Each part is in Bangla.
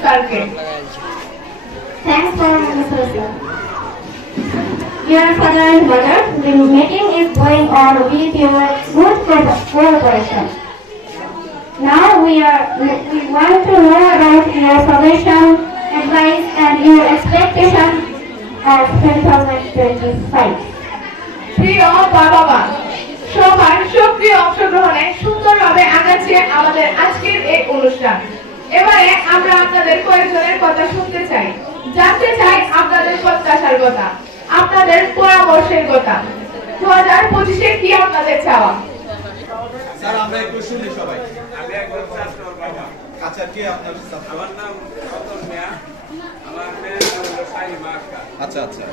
স্যারকে Thanks for Mr. Dear father and mother, the meeting is going on with your good co- cooperation. Now we are we want to know about your suggestion, advice, and your expectation of 2025. প্রিয় বাবা মা সবার সক্রিয় অংশগ্রহণে সুন্দরভাবে আগাচ্ছে আমাদের আজকের এই অনুষ্ঠান এবারে আমরা আপনাদের কয়েকজনের কথা শুনতে চাই। জানতে চাই আপনাদের প্রত্যাশার কথা আপনাদের পরামর্শের কথা। দু হাজার পঁচিশে কি আপনাদের চাওয়া? স্যার আমরা একটু শুনি সবাই। আমি একজন ছাত্রর বাবা। আচ্ছা কে আপনার আমার নাম রতন মিয়া। আমার মেয়ের নাম হলো শাহিমা আক্তার আচ্ছা। আচ্ছা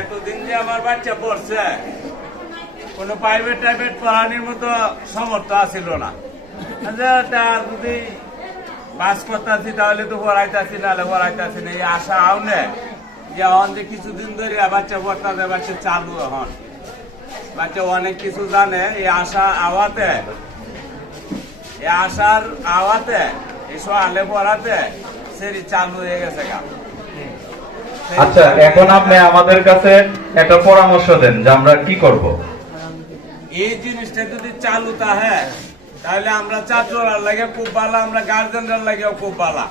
এতদিন যে আমার বাচ্চা পড়ছে কোনো প্রাইভেট টাইভেট পড়ানোর মতো সমর্থ আছিল না। যদি বাস করতেছি তাহলে তো পড়াইতেছি নাহলে পড়াইতেছি না এই আশা আউনে যে এখন যে কিছুদিন ধরে বাচ্চা পড়তে বাচ্চা চালু এখন। বাচ্চা অনেক কিছু জানে এই আশা আওয়াতে এই আশার আওয়াতে এসব আলে পড়াতে সেরি চালু হয়ে গেছে আচ্ছা এখন আপনি আমাদের কাছে একটা পরামর্শ দেন যে আমরা কি করব। এই জিনিসটা যদি চালু থাকে তাহলে আমরা ছাত্ররা লাগে খুব ভালো আমরা গার্জেনরা লাগেও খুব ভালো।